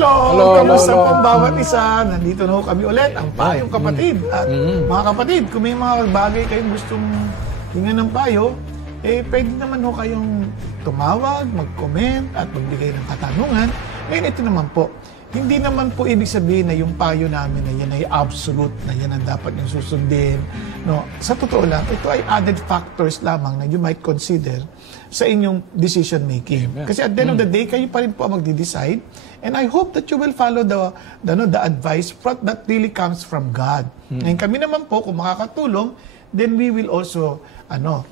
Kamusta po bawat isa? Nandito na ho kami ulit, ang Payong Kapatid. At mga kapatid, kung may mga bagay kayong gustong hingan ng payo, pwede naman ho kayong tumawag, mag-comment, at magbigay ng katanungan. Ngayon, ito naman po, hindi naman po ibig sabihin na yung payo namin na yan ay absolute, na yan ang dapat yung susundin. No? Sa totoo lang, ito ay added factors lamang na you might consider sa inyong decision making. Amen. Kasi at the end of the day, kayo pa rin po ang magde-decide. And I hope that you will follow the advice that really comes from God. Ngayon kami naman po, kung makakatulong, then we will also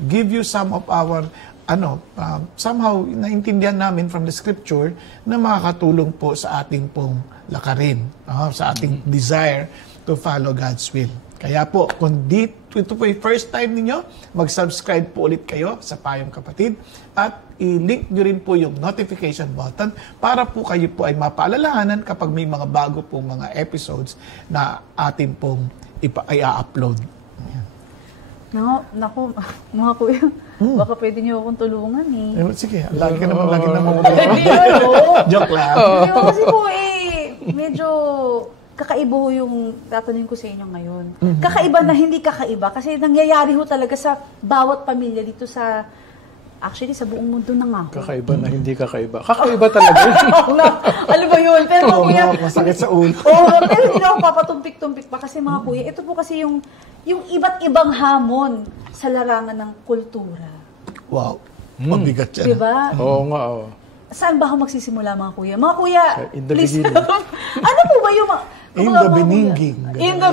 give you some of our somehow naintindihan namin from the scripture na makakatulong po sa ating pong lakarin, sa ating desire to follow God's will. Kaya po, kung ito po yung first time ninyo, mag-subscribe po ulit kayo sa Payong Kapatid at i-link nyo rin po yung notification button para po kayo po ay mapaalalahanan kapag may mga bago pong mga episodes na atin pong i-upload. Naku, mga kuya, baka pwede niyo akong tulungan Sige, lagi naman Joke lang. Kasi po medyo kakaiba ho yung tatanungin ko sa inyo ngayon. Kakaiba na hindi kakaiba kasi nangyayari ho talaga sa bawat pamilya dito sa buong mundo na nga. Kakaiba na hindi kakaiba. Kakaiba talaga. Ano ba yun? Pero kuya, masakit sa ulo. Pero hindi ako papatumpik-tumpik pa kasi mga kuya, ito po kasi yung iba't ibang hamon sa larangan ng kultura. Wow. Mabigat yan. Diba? Oo nga. Saan ba ako magsisimula mga kuya? Mga kuya, please. Ano po ba yung In the beninging. In the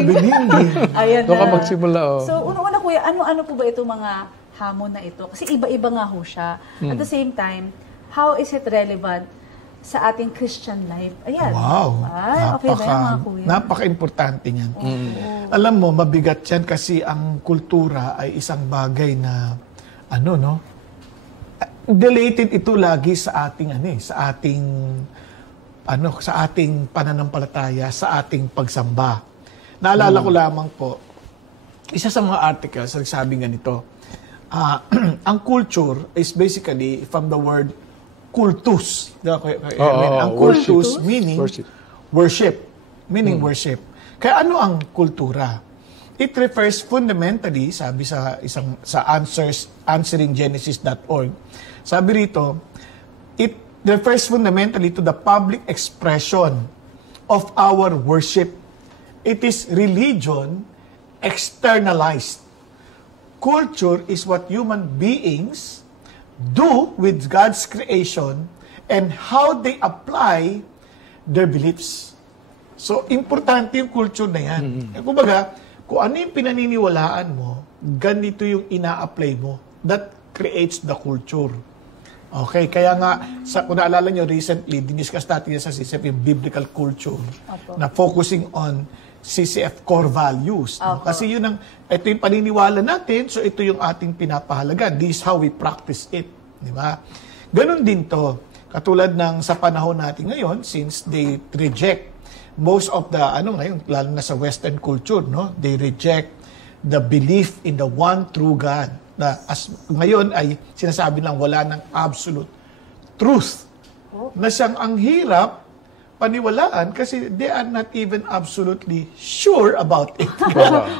beninging. Ayan na. Doon ka magsimula. So, una kuya, ano po ba itong mga hamon na ito? Kasi iba-iba nga ho siya. At the same time, how is it relevant sa ating Christian life? Ayan. Wow. Okay ba yan, mga kuya? Napaka-importante niyan. Alam mo, mabigat yan kasi ang kultura ay isang bagay na, related ito lagi sa ating, sa ating pananampalataya, sa ating pagsamba. Naalala ko lamang po, isa sa mga articles, nagsabi ganito, ang culture is basically from the word kultus. Ang kultus meaning worship. Meaning worship. Kaya ano ang kultura? It refers fundamentally, sabi sa answeringgenesis.org, sabi rito, it refers fundamentally to the public expression of our worship. It is religion externalized. Culture is what human beings do with God's creation and how they apply their beliefs. So, importante yung culture na yan. Kumbaga, kung ano yung pinaniniwalaan mo, ganito yung ina-apply mo. That creates the culture. Okay, kaya nga, kung naalala nyo, recently, diniscuss natin sa CCF yung biblical culture na focusing on CCF core values. No? Kasi ito yung paniniwala natin, so ito yung ating pinapahalaga. This is how we practice it. Di ba? Ganon din to. Katulad ng sa panahon natin ngayon, since they reject most of the, ngayon, lalo na sa Western culture, no? They reject the belief in the one true God. Na ngayon ay sinasabi lang wala ng absolute truth. Na siyang ang hirap paniwalaan kasi they are not even absolutely sure about it.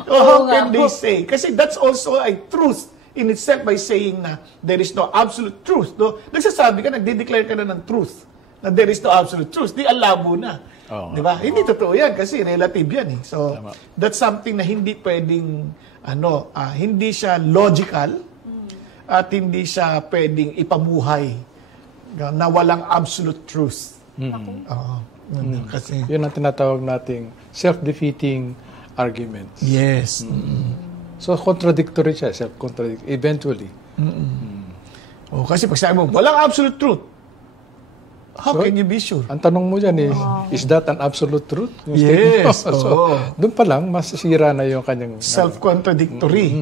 How can they say? Kasi that's also a truth in itself by saying na there is no absolute truth. No? Nagsasabi ka, nagde-declare ka na ng truth na there is no absolute truth. Di alabo na. Di ba? Hindi totoo yan kasi relative yan. So, that's something na hindi pwedeng hindi siya logical at hindi siya pwedeng ipamuhay na walang absolute truth. Kasi yun ang tinatawag nating self-defeating arguments. Yes. So, contradictory siya, self-contradictory, eventually. Kasi pag sabi mo, walang absolute truth. How can you be sure? Ang tanong mo dyan is that an absolute truth? Yes. Doon pa lang, masisira na yung kanyang... Self-contradictory.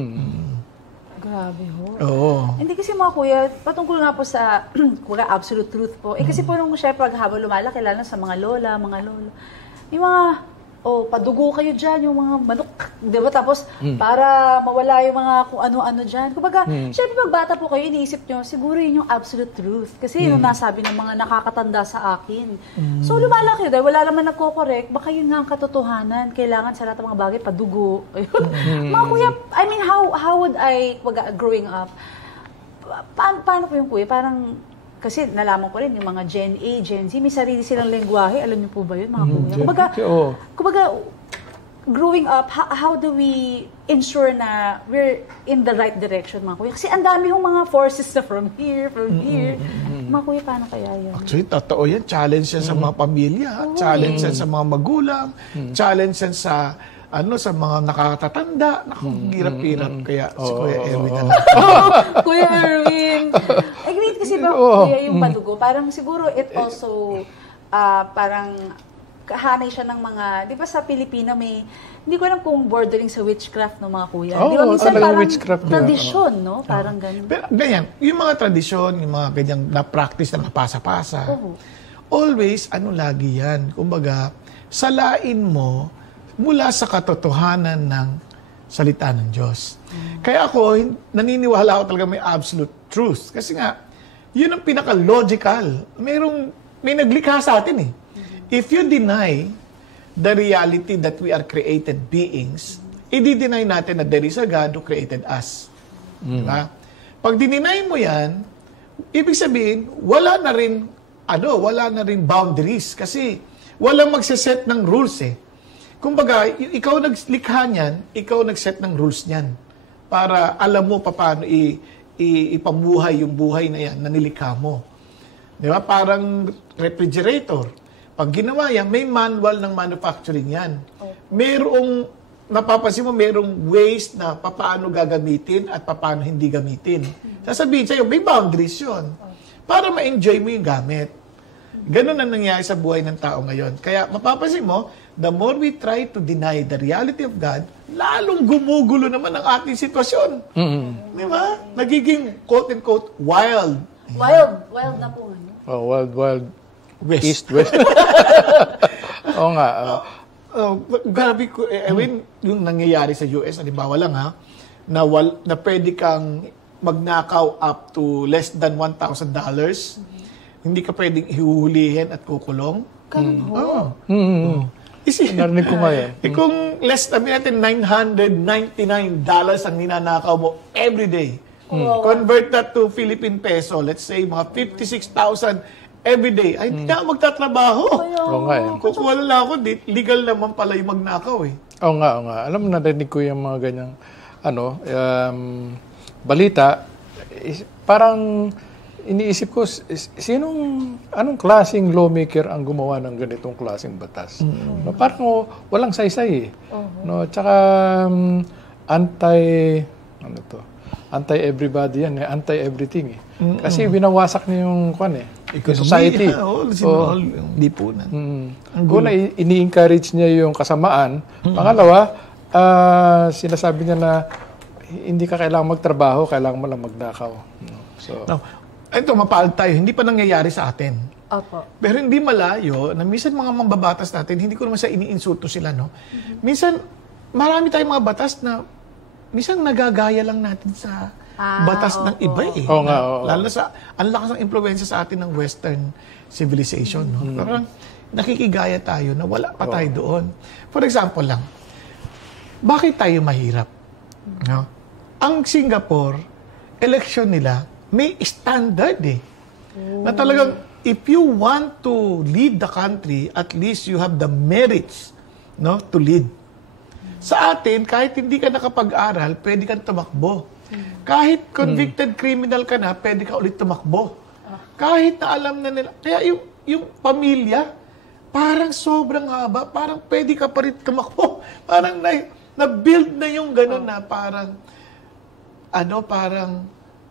Grabe ho. Hindi kasi mga kuya, patungkol nga po sa absolute truth po. Kasi po nung syempre habang lumalaki, lalo sa mga lola, mga lolo, yung mga padugo kayo dyan, yung mga manok, di ba? Tapos, para mawala yung mga kung ano-ano dyan. Kumbaga, syempre, pag bata po kayo, iniisip nyo, siguro yun yung absolute truth. Kasi yung nasabi ng mga nakakatanda sa akin. So, lumalaki dahil wala naman nagko-correct, baka yun nga ang katotohanan. Kailangan sa lahat ng mga bagay, padugo. Mga kuya, I mean, how would I, growing up, paano po yung kuya? Parang, kasi nalaman ko rin, yung mga Gen A, Gen Z, may sarili silang lengguwahe. Alam niyo po ba yun, mga kuya? Kumbaga, growing up, how do we ensure na we're in the right direction, mga kuya? Kasi ang dami yung mga forces na from here. Mga kuya, paano kaya yun? Actually, totoo yan. Challenge yan sa mga pamilya. Challenge yan sa mga magulang. Challenge yan sa mga nakakatatanda. Hirap-hirap. Kaya si Kuya Erwin na lang. Kuya Erwin. Great kasi ba, kuya, yung padugo, parang siguro it also, parang kahanay siya ng mga, di ba sa Pilipino may, hindi ko alam kung bordering sa witchcraft ng mga kuya. Di ba minsan parang tradisyon, no? Parang ganun. Pero ganyan, yung mga tradisyon, yung mga ganyang na-practice na napasa-pasa, always, lagi yan. Kumbaga, salain mo mula sa katotohanan ng salita ng Diyos. Kaya ako, naniniwala ako talaga may absolute truth. Kasi nga, yun ang pinaka-logical. May naglikha sa atin eh. If you deny the reality that we are created beings, i-deny natin na there is a God who created us. Diba? Pag dininay mo yan, ibig sabihin, wala na rin boundaries. Kasi walang magsiset ng rules eh. Kumbaga, ikaw naglikha niyan, ikaw nagset ng rules niyan. Para alam mo paano ipabuhay yung buhay na yan na nilikha mo. Di ba? Parang refrigerator. Pag ginawa yan, may manual ng manufacturing yan. Napapansin mo, merong ways na paano gagamitin at paano hindi gamitin. Sasabihin sa'yo, may boundaries yun. Para ma-enjoy mo yung gamit. Ganun ang nangyayari sa buhay ng tao ngayon. Kaya mapapansin mo, the more we try to deny the reality of God, lalong gumugulo naman ang ating sitwasyon. Di ba? Nagiging, quote-unquote, wild. Wild na po. Wild. West. East, West. Oo nga. Grabe ko, yung nangyayari sa US, halimbawa lang na pwede kang magnakaw up to less than $1,000. Hindi ka pwedeng ihuhulihin at kukulong. Narinig ko nga yan. Kung less, sabi natin, $999 ang ninanakaw mo every day. Convert that to Philippine peso, let's say, mga 56,000 every day. Ay, hindi na ako magtatrabaho. Oo nga eh. Kukuha lang ako, legal naman pala yung magnakaw eh. Oo nga. Alam mo, narinig ko yung mga ganyang, balita. Parang, iniisip ko, anong klaseng lawmaker ang gumawa ng ganitong klaseng batas? No, parang walang saysay eh. No, tsaka anti-everybody yan, anti-everything eh. Kasi binawasak niya yung society. Lipunan. Una, ini-encourage niya yung kasamaan. Pangalawa, sinasabi niya na hindi ka kailangang magtrabaho, kailangan mo lang magnakaw. Ito, mapaalad tayo. Hindi pa nangyayari sa atin. Opo. Pero hindi malayo na minsan mga mambabatas natin, hindi ko naman sa iniinsulto sila, no? Minsan, marami tayong mga batas na minsan nagagaya lang natin sa batas ng iba eh. Lalo na ang lakas ng impluwensya sa atin ng Western civilization, no? Parang nakikigaya tayo na wala pa tayo doon. For example lang, bakit tayo mahirap? No? Ang Singapore, election nila, may standard eh. Na talagang, if you want to lead the country, at least you have the merits, no, to lead. Sa atin, kahit hindi ka nakapag-aral, pwede kang tumakbo. Kahit convicted criminal ka na, pwede ka ulit tumakbo. Kahit na alam na nila. Kaya yung pamilya, parang sobrang haba, parang pwede ka pa rin tumakbo. Parang na-build na yung gano'n na parang,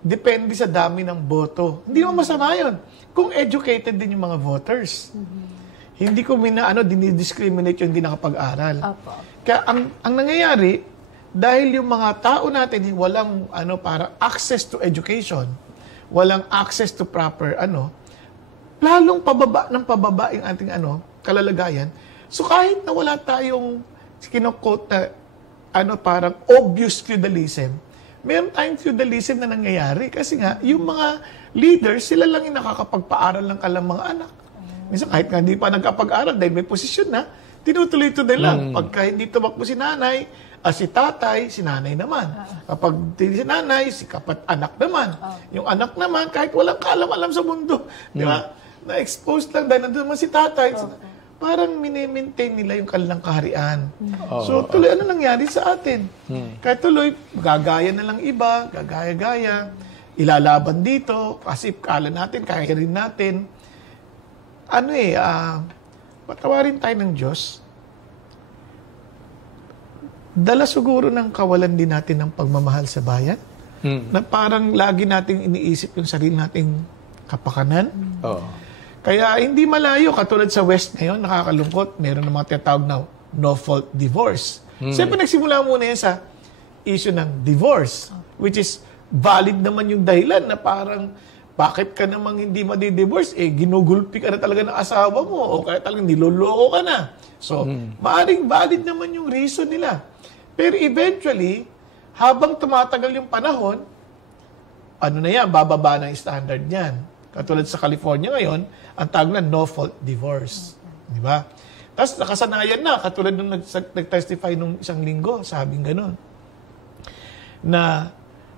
depende sa dami ng boto. Hindi naman masama yun. Kung educated din yung mga voters. Hindi ko dinidiscriminate yung hindi nakapag-aral. Kaya ang nangyayari, dahil yung mga tao natin walang para access to education, walang access to proper lalong pababa ng pababa yung ating kalalagayan, So kahit na wala tayong kino-quote na parang obvious feudalism, meron tayong feudalism na nangyayari kasi nga yung mga leaders, sila lang yung nakakapagpaaral ng kalang mga anak. Minsan kahit nga hindi pa nagkapag-aral dahil may posisyon na, tinutuloy-tuloy lang. Pagka hindi tumakbo si nanay, si tatay, si nanay naman. Kapag si nanay, si anak naman. Yung anak naman, kahit walang kaalam-alam sa mundo, di ba? Na-expose lang dahil nandun naman si tatay. Parang mini-maintain nila yung kanilang kaharian. So tuloy, ano nangyari sa atin? Kaya tuloy, gagaya na lang iba, gagaya-gaya, ilalaban dito, kasi kala natin, kaya rin natin. Patawarin tayo ng Diyos. Dala siguro ng kawalan din natin ng pagmamahal sa bayan. Na parang lagi nating iniisip yung sarili nating kapakanan. Kaya hindi malayo, katulad sa West ngayon, nakakalungkot, meron ng mga tinatawag na no-fault divorce. Siyempre nagsimula muna yan sa issue ng divorce, which is valid naman yung dahilan na parang bakit ka namang hindi madi-divorce? Ginugulpi ka na talaga ng asawa mo o kaya talagang niloloko ka na. So, maaring valid naman yung reason nila. Pero eventually, habang tumatagal yung panahon, bababa na yung standard niyan. Katulad sa California ngayon, ang tawag na no-fault divorce. Di ba? Tapos nakasanayan na, katulad nung nag-testify nung isang linggo, sabing gano'n, na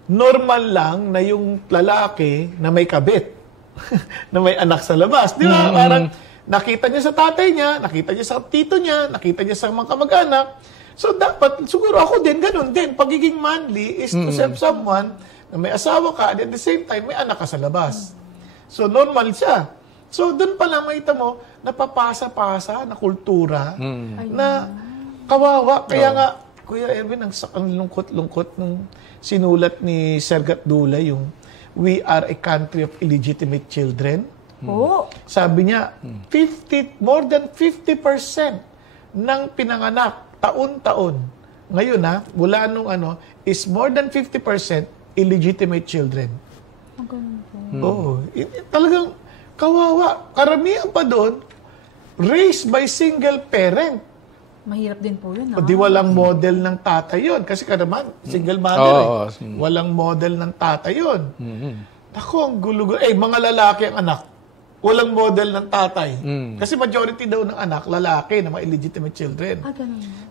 normal lang na yung lalaki na may kabit, na may anak sa labas. Di ba? Parang nakita niya sa tatay niya, nakita niya sa tito niya, nakita niya sa mga kamag-anak. So dapat, siguro ako din, ganun din. Pagiging manly is to serve someone na may asawa ka, and at the same time, may anak ka sa labas. So normal siya. So doon pa lang makita mo, napapasa-pasa na kultura na kawawa. Kaya nga, Kuya Erwin, ang lungkot-lungkot nung sinulat ni Sergat Dula yung We Are a Country of Illegitimate Children. Sabi niya, more than 50% ng pinanganak taon-taon. Ngayon mula nung is more than 50% illegitimate children. Talagang kawawa. Karamihan pa doon, raised by single parent. Mahirap din po yun. Di walang model ng tatay yun. Kasi naman, single mother. Walang model ng tatay yun. Ako, ang gulo-gulo. Mga lalaki ang anak. Walang model ng tatay. Kasi majority daw ng anak, lalaki, na mga illegitimate children.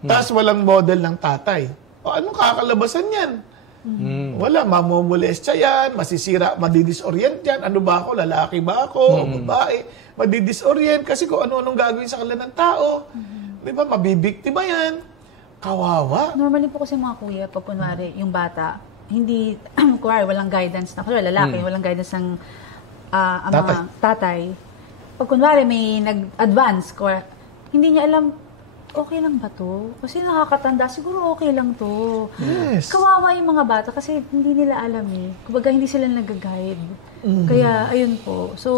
Tapos walang model ng tatay. Anong kakalabasan yan? Wala, mamumulestya yan, masisira, madidisorient yan. Ano ba ako? Lalaki ba ako? Babae? Madidisorient kasi kung ano-anong gagawin sa kanila ng tao. Di ba? Mabibiktima yan. Kawawa. Normally po kasi mga kuya, pag kunwari, yung bata, hindi, kunwari, walang guidance na, kunwari, lalaki, walang guidance ng mga tatay. Pag kunwari, may nag-advance, hindi niya alam, okay lang ba to? Kasi nakakatanda, siguro okay lang to. Yes. Kawawa yung mga bata kasi hindi nila alam Kumbaga, hindi sila nag-guide. Kaya, ayun po. So,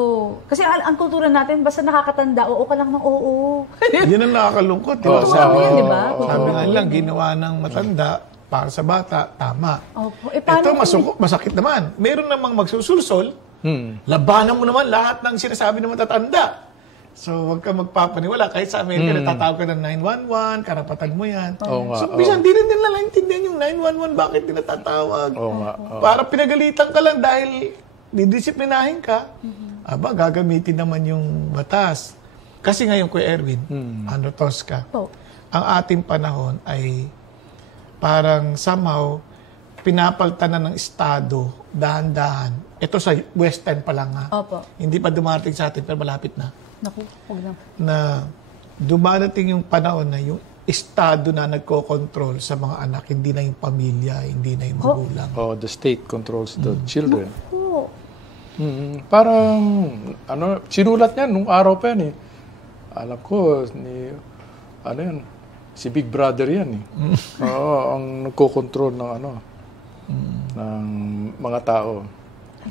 kasi ang kultura natin, basta nakakatanda, oo ka lang ng oo. Yun ang nakakalungkot. Sabi nga lang, ginawa ng matanda para sa bata, tama. Ito, masakit naman. Meron namang magsusulsol, labanan mo naman lahat ng sinasabi ng matatanda. So, huwag ka magpapaniwala. Kahit sa Amerika, natatawag ka ng 911, karapatan mo yan. So, bisan, di rin nila naintindihan yung 911, bakit natatawag. Para pinagalitan ka lang dahil didisiplinahin ka, gagamitin naman yung batas. Kasi ngayon, Kuya Erwin, Tosca, ang ating panahon ay parang somehow pinapaltan na ng Estado, dahan-dahan. Ito sa Western pa lang Hindi pa dumarating sa atin, pero malapit na. Naku, huwag na. Na dumarating yung panahon na yung Estado na nagko-control sa mga anak, hindi na yung pamilya, hindi na yung magulang. The state controls the children. Parang, sinulat niya nung araw pa yan Alam ko, si Big Brother yan ang nagko-control ng ng mga tao.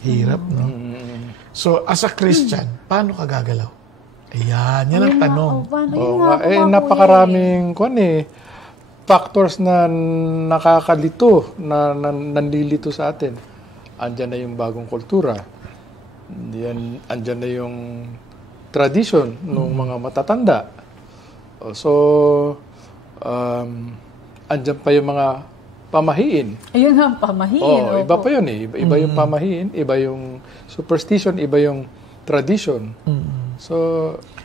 Hirap, no? So, as a Christian, paano ka gagalaw? Ayan, yan ang tanong. Napakaraming factors na nakakalito, na nanlilito sa atin. Andyan na yung bagong kultura. Andyan na yung tradition ng mga matatanda. So, andyan pa yung mga pamahiin. Ayun ang pamahiin. Iba pa yun eh. Iba yung pamahiin, iba yung superstition, iba yung tradition. So,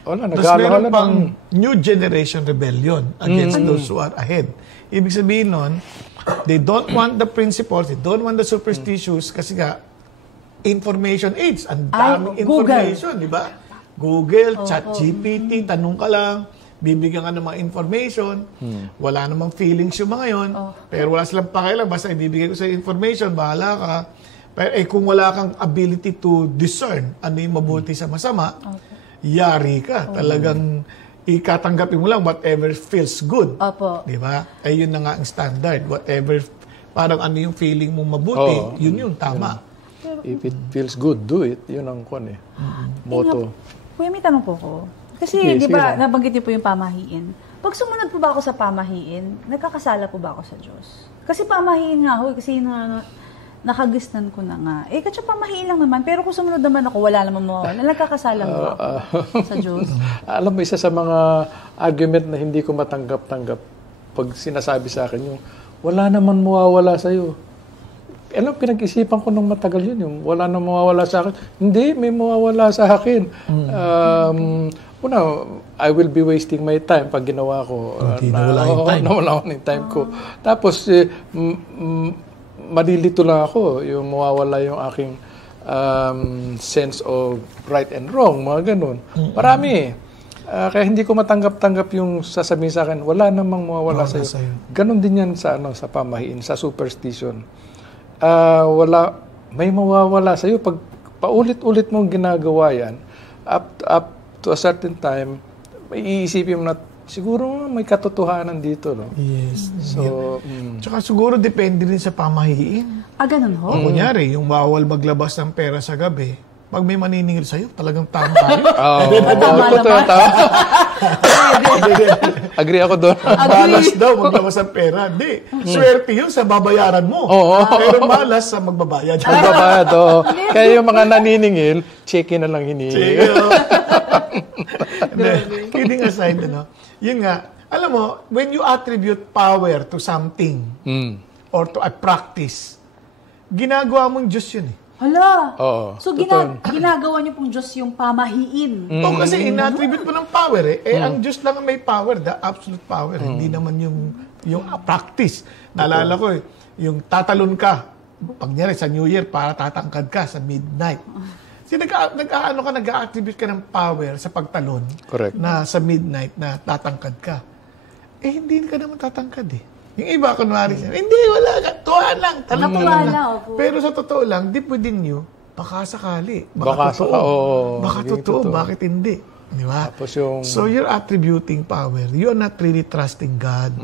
wala, Tapos nag-aalala meron ng... pang new generation rebellion against those who are ahead. Ibig sabihin nun, they don't want the principles, they don't want the superstitions kasi nga, information age. Ang daming information, di ba? Google, ChatGPT, tanong ka lang, bibigyan ka ng mga information, wala namang feelings yung mga yon, pero wala silang pakialam, basta ibibigay ko sa information, bahala ka. Pero kung wala kang ability to discern ano yung mabuti sa masama, yari ka. Talagang ikatanggapin mo lang whatever feels good. Opo. Di ba? Ay yun na nga ang standard. Whatever, parang ano yung feeling mong mabuti, yun yung tama. If it feels good, do it. Yun ang motto. Kuya, may tanong po ko. Kasi, Sige, di ba, sige. nabanggit niyo po yung pamahiin. Pag sumunod po ba ako sa pamahiin, nagkakasala po ba ako sa Diyos? Kasi pamahiin nga ako, kasi nakagisnan ko na nga. Kasi pamahiin lang naman, pero kung sumunod naman ako, wala naman mo. Nagkakasala mo ako sa Diyos. Alam mo, isa sa mga argument na hindi ko matanggap-tanggap pag sinasabi sa akin yung wala naman mawawala sa'yo. Ano, pinag-isipan ko nung matagal yun, yung wala na mawawala sa akin. Hindi, may mawawala sa akin. Una, I will be wasting my time pag ginawa ko. Nawala yung time. Nawala ko yung time ko. Tapos, malilito lang ako, yung mawawala yung aking sense of right and wrong, mga ganun. Marami. Kaya hindi ko matanggap-tanggap yung sasabihin sa akin, wala namang mawawala sa'yo. Ganun din yan sa pamahiin, sa superstition. May mawawala sa'yo pag paulit-ulit mong ginagawa yan, up to a certain time, may iisipin mo na siguro may katotohanan dito, no? Yes. So, Tsaka siguro depende rin sa pamahiin. Ganun ho? Kunyari, yung bawal maglabas ng pera sa gabi, pag may maniningil sa'yo, talagang tama tayo. Agree ako doon. Malas daw maglabas ng pera. Di, swerte yun sa babayaran mo. Pero malas sa magbabayad. Magbabayad, oo. Kaya yung mga naniningil, check-in na lang hinihingi. Kidding aside, yun nga, alam mo, when you attribute power to something or to a practice, ginagawa mong Diyos yun eh. Hala! Oo. So, ginagawa niyo pong Diyos yung pamahiin. O kasi in-attribute mo ng power ang Diyos lang ang may power, the absolute power. Hindi naman yung practice. Naalala ko yung tatalon ka, pag nyari sa New Year, para tatangkad ka sa midnight. Kasi nag-attribute ka ng power sa pagtalon. Correct. Na sa midnight na tatangkad ka. Hindi ka naman tatangkad eh. Yung iba, kunwari siya, hindi, wala ka, tuwa lang, talagang Tuwa lang, opo. Pero sa totoo lang, deep within you, baka sakali, Baka totoo, bakit hindi? Di ba? Tapos yung... So you're attributing power. You're not really trusting God.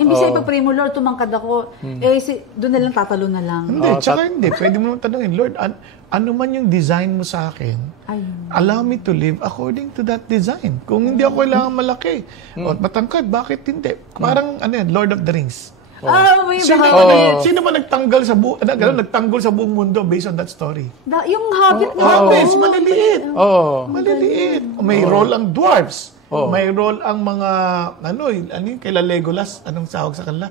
Imbis ay pag-pray mo, Lord, tumangkad ako, doon na lang tatalo na lang. Hindi, tsaka hindi. Pwede mo naman tanongin, Lord, ano man yung design mo sa akin, allow me to live according to that design. Kung hindi ako kailangan malaki o matangkad, bakit hindi? Parang, Lord of the Rings. Sino ba nagtanggal sa nagtanggol sa buong mundo based on that story? Yung Hobbit na. Hobbits, maliliit. Maliliit. May role ang dwarves. May role ang mga, yung kaila Legolas, anong sawag sa kanila?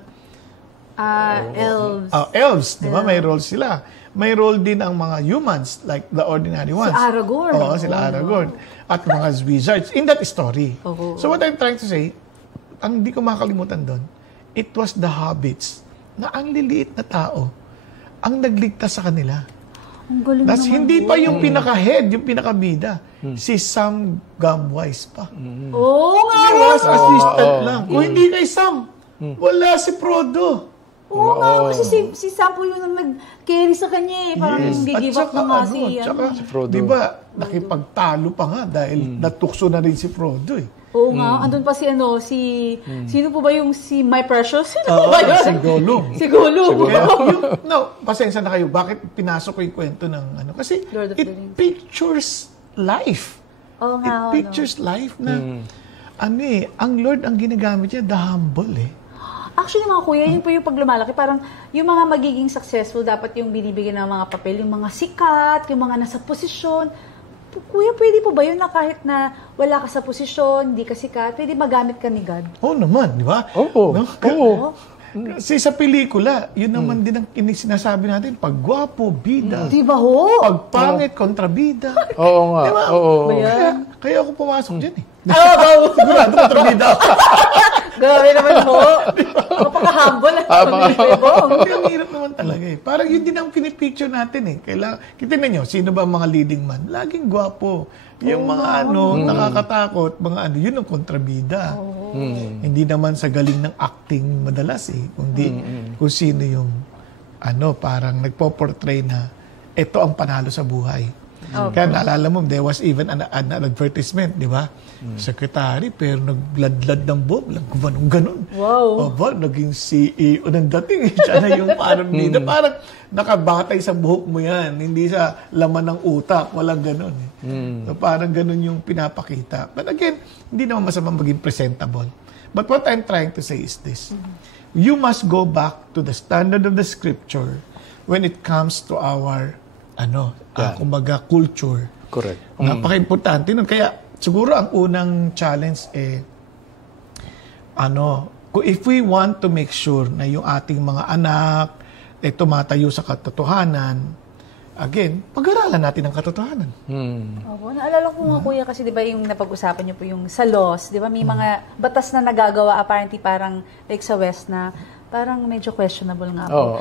Elves. Elves, di ba? May role sila. May role din ang mga humans, like the ordinary ones. Si Aragorn. Sila Aragorn. At mga wizards. In that story. So what I'm trying to say, ang di ko makalimutan doon, it was the hobbits na ang liliit na tao ang nagligtas sa kanila. Ang galing That's naman. hindi pa yung pinaka-head, yung pinaka-bida. Si Sam Gamwise pa. Oo nga. He was assistant lang. Kung hindi kay Sam, wala si Frodo. Oo nga, kasi si Sam po yung nag-carry sa kanya eh. Parang hindi-give up na nga si Frodo. Di ba, nakipagtalo pa nga dahil natukso na rin si Frodo eh. Oo nga, andun pa sino po ba yung si My Precious? Sino po ba yun? Si Gollum. Si Gollum. Pasensya na kayo, bakit pinasok ko yung kwento ng Kasi Lord of the Rings. Pictures life. Oo nga, It pictures life na, ang Lord ang ginagamit niya, the humble eh. Actually, mga kuya, yun po yung pag lumalaki, parang yung mga magiging successful, dapat yung binibigyan ng mga papel, yung mga sikat, yung mga nasa posisyon. Kuya, pwede po ba yun na kahit na wala ka sa posisyon, hindi ka sikat, pwede magamit ka ni God? Oo naman, di ba? Oo. No? Oo. Kasi sa pelikula, yun naman din ang sinasabi natin, pag gwapo, bida. Di ba ho? Pag pangit, kontrabida. Oo nga. Diba? Oo. Kaya ako pumasok dyan eh. Sigurado kontrabida ako. Grabe naman ho. Napaka-humble. Ang hirap naman talaga eh. Parang yun din ang pinipicture natin eh. Kita ninyo, sino ba ang mga leading man? Laging gwapo. Yung mga nakakatakot, mga yun ang kontrabida. Hindi naman sa galing ng acting madalas eh. Kundi kung sino yung parang nagpo-portray na ito ang panalo sa buhay. Kaya naalala mo, there was even an advertisement, di ba? Secretary, pero nagladlad ng buhok, ganun. Wow. Naging CEO ng dating. Siya na yung parang bida. Parang nakabatay sa buhok mo yan. Hindi sa laman ng utak. Walang ganun. So parang ganun yung pinapakita. But again, hindi naman masama maging presentable. But what I'm trying to say is this. You must go back to the standard of the scripture when it comes to our kumbaga culture. Correct. Napaka-importante nun. Kaya siguro ang unang challenge if we want to make sure na yung ating mga anak tumatayo sa katotohanan, again, pag-aralan natin ang katotohanan. Opo, naalala ko nga kuya kasi 'di ba yung napag-usapan niyo po yung sa laws, 'di ba may mga batas na nagagawa apparently parang like sa West na parang medyo questionable nga po.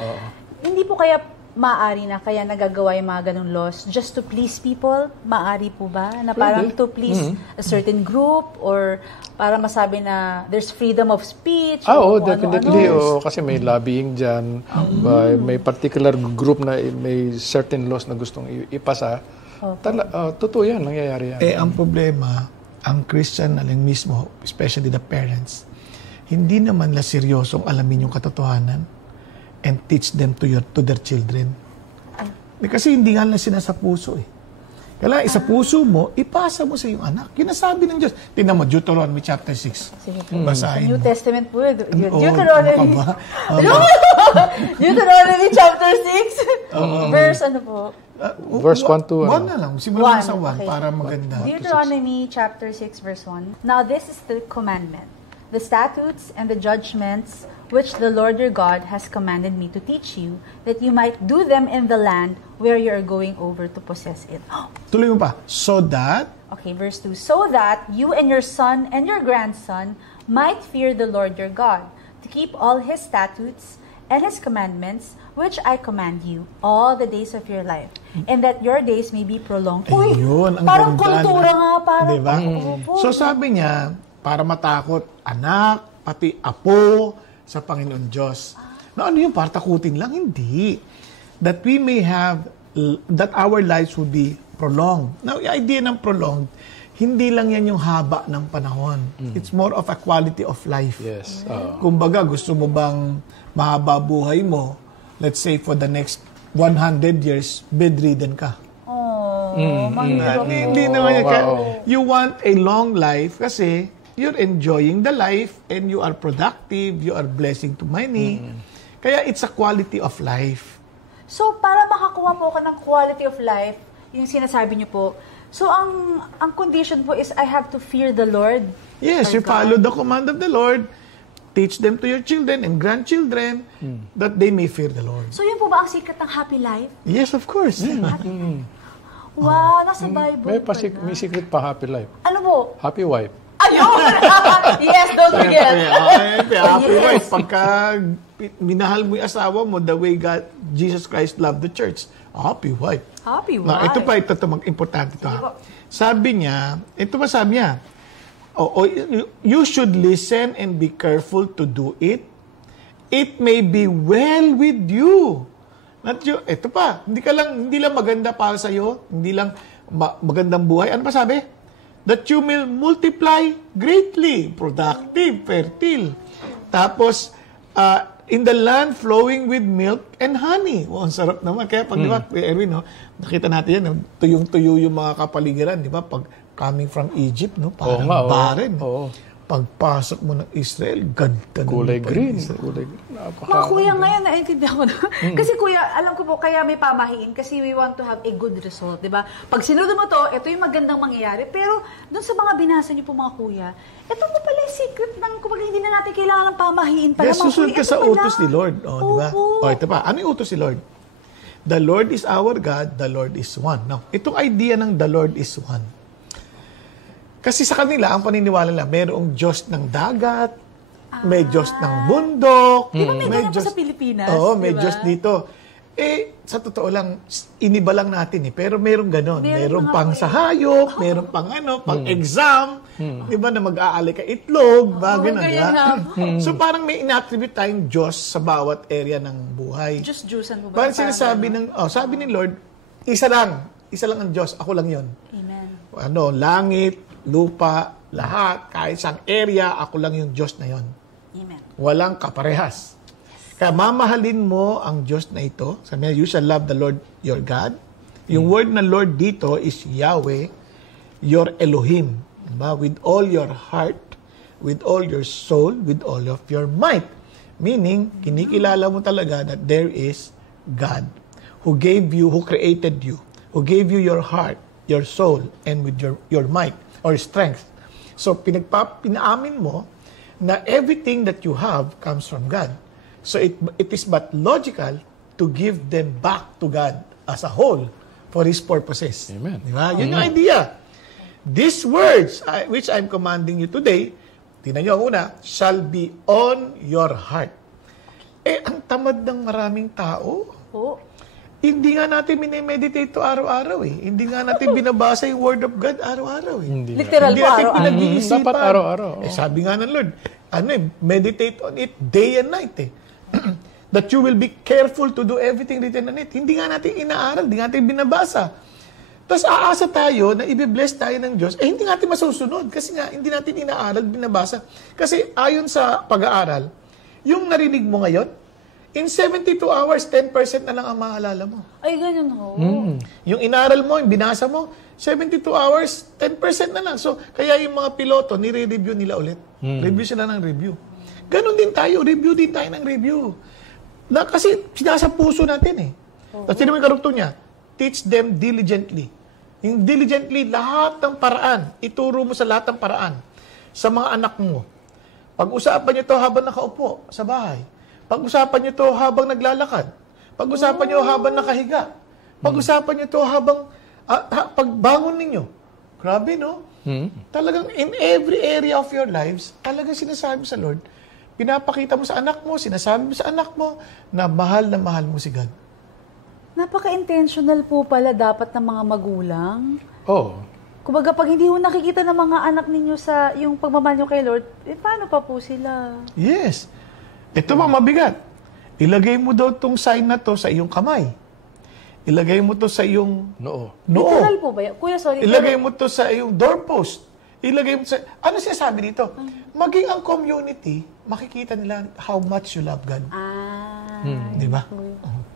Hindi po kaya maaari na kaya nagagawa yung mga ganung laws just to please people? Maaari po ba? Na parang to please a certain group or para masabi na there's freedom of speech? Definitely. Kasi may lobbying dyan. May particular group na may certain laws na gustong ipasa. Totoo yan. Nangyayari yan. Ang problema, ang Christian na lang mismo, especially the parents, hindi naman la seryosong alamin yung katotohanan and teach them to their children. Kasi hindi nga lang sila sa puso eh. Kaya sa puso mo, ipasa mo sa iyong anak. Yun ang sabi ng Diyos. Tingnan mo, Deuteronomy chapter 6. Basahin New mo. Testament po. Deuteronomy. Deuteronomy chapter 6. Verse po? Verse 1 to 1 na lang. Simulan sa 1 okay. para maganda. Deuteronomy chapter 6 verse 1. Now this is the commandment, the statutes and the judgments which the Lord your God has commanded me to teach you, that you might do them in the land where you are going over to possess it. Tuloy mo pa. So that? Okay, verse 2. So that you and your son and your grandson might fear the Lord your God, to keep all His statutes and His commandments, which I command you, all the days of your life, and that your days may be prolonged. Ayun, ang parang ganda. kultura nga, parang. Diba? So sabi niya, para matakot anak, pati apo, sa Panginoon Diyos. Na ano yung para takutin lang? Hindi. That we may have, that our lives will be prolonged. Now, yung idea ng prolonged, hindi lang yan yung haba ng panahon. It's more of a quality of life. Yes. Kumbaga, gusto mo bang mahaba buhay mo, let's say for the next 100 years, bedridden ka. Hindi naman yan. You want a long life kasi you're enjoying the life and you are productive, you are blessing to many. Kaya it's a quality of life. So, para makakuha po ka ng quality of life, yung sinasabi niyo po, so ang condition po is I have to fear the Lord. Yes, you follow the command of the Lord, teach them to your children and grandchildren that they may fear the Lord. So, yun po ba ang secret ng happy life? Yes, of course. Wow, nasa Bible. May secret pa happy life. Ano po? Happy wife. Ayun! Yes, don't forget. Happy wife. Pagka minahal mo yung asawa mo the way Jesus Christ loved the church, happy wife. Happy wife. Ito importante ito. Sabi niya, you should listen and be careful to do it. It may be well with you. Ito pa, hindi lang maganda para sa iyo, hindi lang magandang buhay. Ano pa sabi? That you will multiply greatly, productive, fertile. Tapos, in the land flowing with milk and honey. Ang sarap naman. Kaya pag, di ba, Erwin, nakita natin yan, tuyong-tuyo yung mga kapaligiran, di ba? Pag coming from Egypt, parang barren. pagpasok mo ng Israel, ganda ng Kulay lupa ng green. Israel. Kulay green. Mga kuya ngayon, naiintindihan ko na. Kasi kuya, alam ko po, kaya may pamahiin kasi we want to have a good result, di ba? Pag sinunod mo to, ito yung magandang mangyayari. Pero dun sa mga binasa niyo po mga kuya, ito po pala yung secret ng, kumbaga hindi na natin kailangan ng pamahiin pala. Yes, susunod ka Ito sa pala. utos ni Lord. O, di ba? Opo. O, ito pa. Ano yung utos ni Lord? The Lord is our God, the Lord is one. Now, itong idea ng the Lord is one. Kasi sa kanila, ang paniniwala nila, mayroong Diyos ng dagat, may Diyos ng bundok, Di ba may ganun po Diyos sa Pilipinas? Oo, may di ba? Diyos dito. Sa totoo lang, iniba lang natin pero merong ganon. Merong mga pang sa hayop, merong pang pang exam, di ba, na mag-aali ka itlog, ganon. ganyan Diba? So parang may inattribute tayong Diyos sa bawat area ng buhay. Diyos-Diyusan po ba? Parang sinasabi sabi ni Lord, isa lang ang Diyos, ako lang yon. Amen. Langit, lupa, lahat, kahit saan area, ako lang yung Diyos na yon. Amen. Walang kaparehas. Kaya mamahalin mo ang Diyos na ito. Sabi niya, you shall love the Lord your God. Yung word na Lord dito is Yahweh, your Elohim. Diba? With all your heart, with all your soul, with all of your might. Meaning, kinikilala mo talaga that there is God who gave you, who created you, who gave you your heart, your soul, and with your might or strength. So, pinaamin mo na everything that you have comes from God. So it is but logical to give them back to God as a whole for His purposes. Amen. Diba? Yun yung idea. These words, which I'm commanding you today, tingnan nyo ang una, shall be on your heart. Ang tamad ng maraming tao. Po. Hindi nga natin minimeditate to araw-araw eh. Hindi nga natin binabasa yung Word of God araw-araw eh. Literal Hindi po, natin araw-araw. pinag-iisipan. Dapat araw-araw. Sabi nga ng Lord, meditate on it day and night eh. That you will be careful to do everything written on it. Hindi nga natin inaaral, hindi nga natin binabasa. Tapos aasa tayo na i-bless tayo ng Diyos, hindi natin masusunod kasi nga hindi natin inaaral, binabasa. Kasi ayon sa pag-aaral, yung narinig mo ngayon, in 72 hours, 10% na lang ang maalala mo. Ay, ganun ho. Yung inaral mo, yung binasa mo, 72 hours, 10% na lang. So, kaya yung mga piloto, nire-review nila ulit. Review sila ng review. Ganon din tayo, review din tayo ng review. Kasi sinasa puso natin eh. Tapos sino yung karugtong niya? Teach them diligently. Yung diligently, lahat ng paraan. Ituro mo sa lahat ng paraan. Sa mga anak mo. Pag-usapan niyo to habang nakaupo sa bahay. Pag-usapan niyo to habang naglalakad. Pag-usapan niyo habang nakahiga. Pag-usapan niyo to habang pagbangon ninyo. Grabe, no? Talagang in every area of your lives, talagang sinasabi sa Lord, pinapakita mo sa anak mo, sinasabi mo sa anak mo, na mahal mo si God. Napaka-intentional po pala dapat ng mga magulang. Oh. Kumbaga, pag hindi mo nakikita ng mga anak ninyo sa yung pagmamahal nyo kay Lord, paano pa po sila? Yes. Ito ba mabigat? Ilagay mo daw tong sign na to sa iyong kamay. Ilagay mo to sa iyong Noo. Literal po ba yan? Kuya, sorry. Ilagay mo to sa iyong doorpost. Ilagay mo sa... Ano sinasabi dito? Maging ang community, makikita nila how much you love God. Di ba?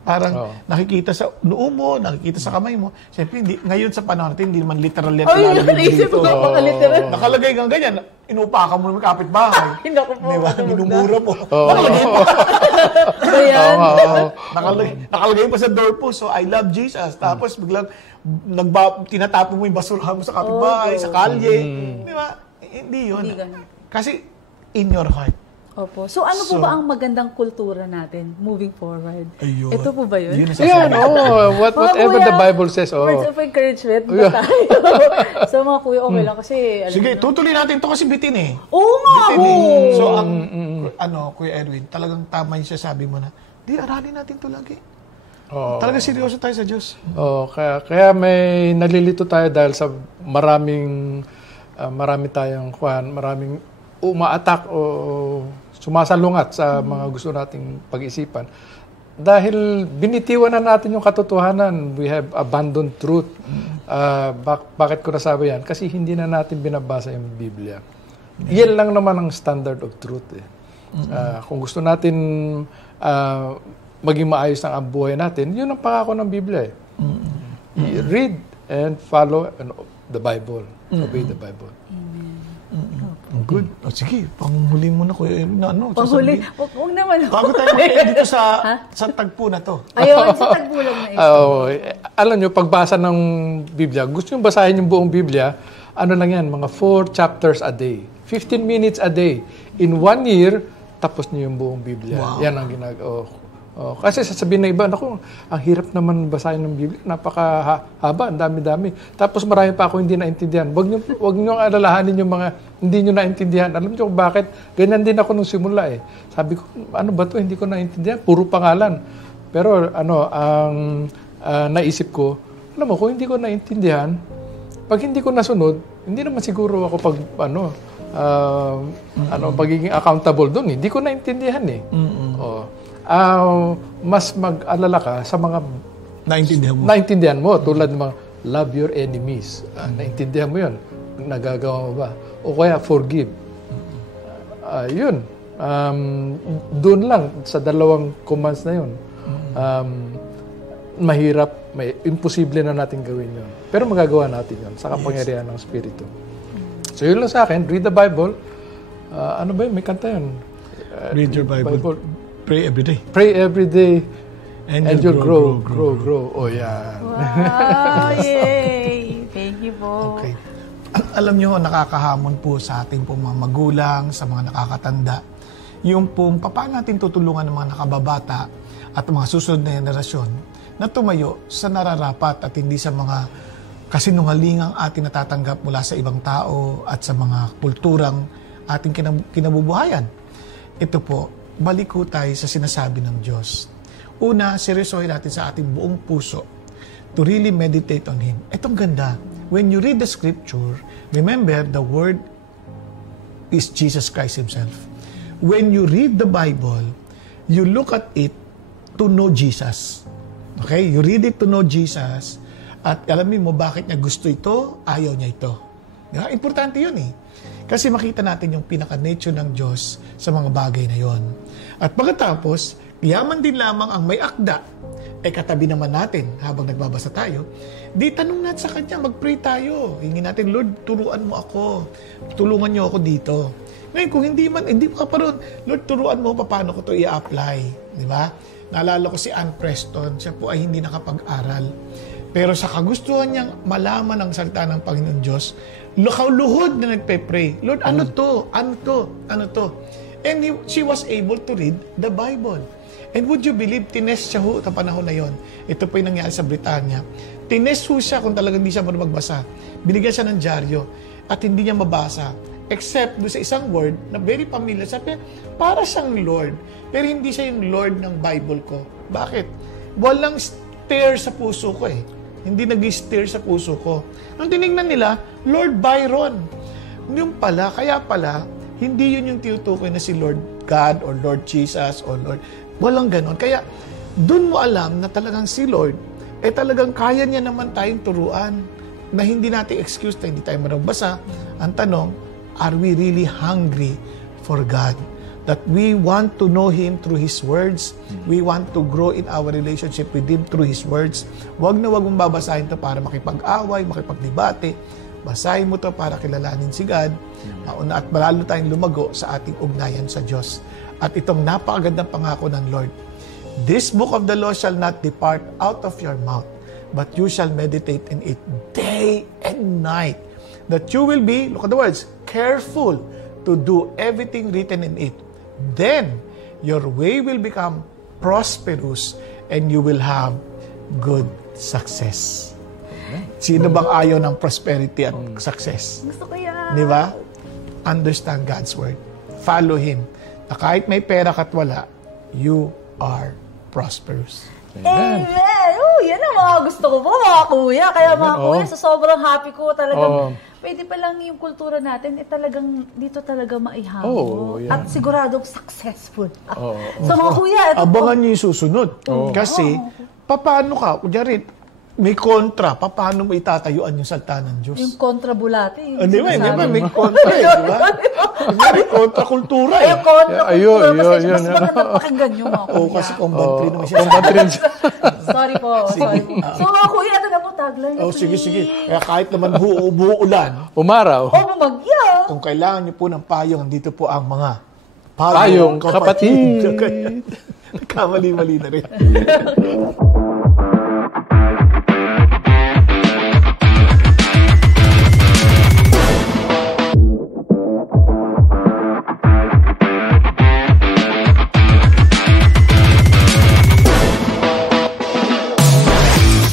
Parang nakikita sa noo mo, nakikita sa kamay mo. Siyempre, ngayon sa panahon natin, hindi naman literal yan. Ay, naisip ko na mga literal. Nakalagay kang ganyan, inupakan mo ng kapitbahay. Hindi ko po. Di ba? Minumura mo. Oh. Nakalagay pa. Ayan. Nakalagay pa sa doorpost. So, I love Jesus. Tapos, biglang tinatapon mo yung basurahan mo sa kapitbahay, sa kalye. Di ba? Hindi yun. Hindi ganun. Kasi, in your heart. Opo. So, ano po ba ang magandang kultura natin moving forward? Ayun. Ito po ba yun? Yun ang Yeah, sasabihin. no. Whatever Kuya, the Bible says. Words Oh. of encouragement ba tayo? So, mga kuya, okay lang kasi... alam Sige, niyo- tutuloy natin to kasi bitin eh. Oo nga Bitin ho! eh. So, Kuya Edwin, talagang tama yung sasabi mo na, di, aralin natin to lagi. Oh. Talaga seryoso tayo sa Diyos. Oh, kaya may nalilito tayo dahil sa marami tayong maraming uma-attack o sumasalungat sa mga gusto nating pag-isipan. Dahil binitiwan na natin yung katotohanan, we have abandoned truth. Bakit ko nasabi yan? Kasi hindi na natin binabasa yung Biblia. Yan lang naman ang standard of truth. Kung gusto natin maging maayos ang buhay natin, yun ang pangako ng Biblia. Read and follow the Bible. Obey the Bible. Good. O sige, panghuli mo na Kuya Erwin na ano. Panghuli? sasabihin. Huwag naman. Bago tayo mag dito sa tagpo na to. Ayun, sa tagbulang na ito. Alam nyo, pagbasa ng Biblia, gusto nyo basahin yung buong Biblia, ano lang yan, mga 4 chapters a day. 15 minutes a day. In 1 year, tapos nyo yung buong Biblia. Wow. Yan ang ginagawa. Kasi sasabihin na iba, naku, ang hirap naman basahin ng Biblia. Napakahaba, ang dami-dami. Tapos marami pa ako hindi naintindihan. Huwag nyo alalahanin yung mga hindi nyo naintindihan. Alam nyo kung bakit? Ganyan din ako nung simula eh. Sabi ko, ano ba to? Hindi ko naintindihan. Puro pangalan. Pero ang naisip ko, alam mo, kung hindi ko naintindihan, pag hindi ko nasunod, hindi naman siguro ako pagiging accountable doon. Hindi ko naintindihan eh. Mas mag-alala ka sa mga naintindihan mo tulad ng mga love your enemies. Naintindihan mo yun. Nagagawa mo ba? O kaya forgive. Yun. Doon lang sa 2 commands na yun. Mahirap, imposible na natin gawin yun. Pero magagawa natin yun sa kapangyarihan ng Espiritu. So yun lang sa akin, read the Bible. Ano ba yun? May kanta yun. Read your Bible. Pray every day. Pray every day. And you'll grow. Oh, yan. Wow, yay! Thank you po. Okay. Alam nyo, nakakahamon po sa ating pong mga magulang, sa mga nakakatanda, yung pong paano natin tutulungan ng mga nakababata at mga susunod na henerasyon na tumayo sa nararapat at hindi sa mga kasinungalingang ating natatanggap mula sa ibang tao at sa mga kulturang ating kinabubuhayan. Ito po, balik ko tayo sa sinasabi ng Diyos. Una, seryosohin natin sa ating buong puso to really meditate on Him. Itong ganda. When you read the Scripture, remember the Word is Jesus Christ Himself. When you read the Bible, you look at it to know Jesus. Okay? You read it to know Jesus at alamin mo bakit niya gusto ito, ayaw niya ito. Diba? Importante yun eh. Kasi makita natin yung pinaka-nature ng Diyos sa mga bagay na yon. At pagkatapos, yaman din lamang ang may akda, katabi naman natin habang nagbabasa tayo, di tanong natin sa Kanya, mag-pray tayo. Hingin natin, Lord, turuan mo ako. Tulungan niyo ako dito. Ngayon, kung hindi pa pa ron, Lord, turuan mo paano ko ito i-apply. Di ba? Naalala ko si Ann Preston, siya po ay hindi nakapag-aral. Pero sa kagustuhan niyang malaman ang salita ng Panginoon Diyos, luhaw-luhod na nagpe-pray. Lord, ano to? Ano to? Ano to? And she was able to read the Bible. And would you believe, tinest siya ho sa panahon na yon. Ito po yung nangyari sa Britanya. Tinest ho siya kung talagang hindi siya marunong magbasa. Binigyan siya ng dyaryo at hindi niya mabasa. Except doon sa isang word na very familiar. Sabi, para siyang Lord. Pero hindi siya yung Lord ng Bible ko. Bakit? Walang stir sa puso ko eh. Hindi nag-stir sa puso ko. Ang tinignan nila, Lord Byron. Yung pala, kaya pala, hindi yun yung tinutukoy na si Lord God or Lord Jesus or Lord. Walang ganon. Kaya, dun mo alam na talagang si Lord, talagang kaya niya naman tayong turuan na hindi natin excuse na hindi tayo maragbasa. Ang tanong, are we really hungry for God? That we want to know Him through His words. We want to grow in our relationship with Him through His words. Huwag mong babasahin to para makipag-away, makipagdebate. Basahin mo to para kilalanin si God. At malalo tayong lumago sa ating ugnayan sa Diyos. At itong napakagandang pangako ng Lord. This book of the law shall not depart out of your mouth, but you shall meditate in it day and night. That you will be, look at the words, careful to do everything written in it. Then, your way will become prosperous and you will have good success. Sino bang ayaw ng prosperity at success? Gusto ko yan. Di ba? Understand God's word. Follow Him. Na kahit may pera ka't wala, you are prosperous. Amen! Yan ang mga gusto ko po, mga kuya. Kaya mga kuya, sa sobrang happy ko talagang, pwede pa lang yung kultura natin, talagang dito talaga maihamon. At siguradong successful. So mga kuya, abangan niyo yung susunod. Kasi, paano ka, kunyari, may kontra, paano mo itatayuan yung salita ng Diyos? Yung kontrabulate. Di ba? May kontra eh, di ba? May kontra-kultura eh. Yung kontra-kultura, mas magandang pakinggan yung mga kuya. Kasi combat 3 naman siya. Combat 3. Sorry po. So mga kuya, ito na po tagline niyo, Oh, sige, please. sige. Kaya kahit naman buulan, Umaraw. O, bumagyo. kung kailangan niyo po ng payong, dito po ang mga Payong kapatid. Kamali-mali na rin.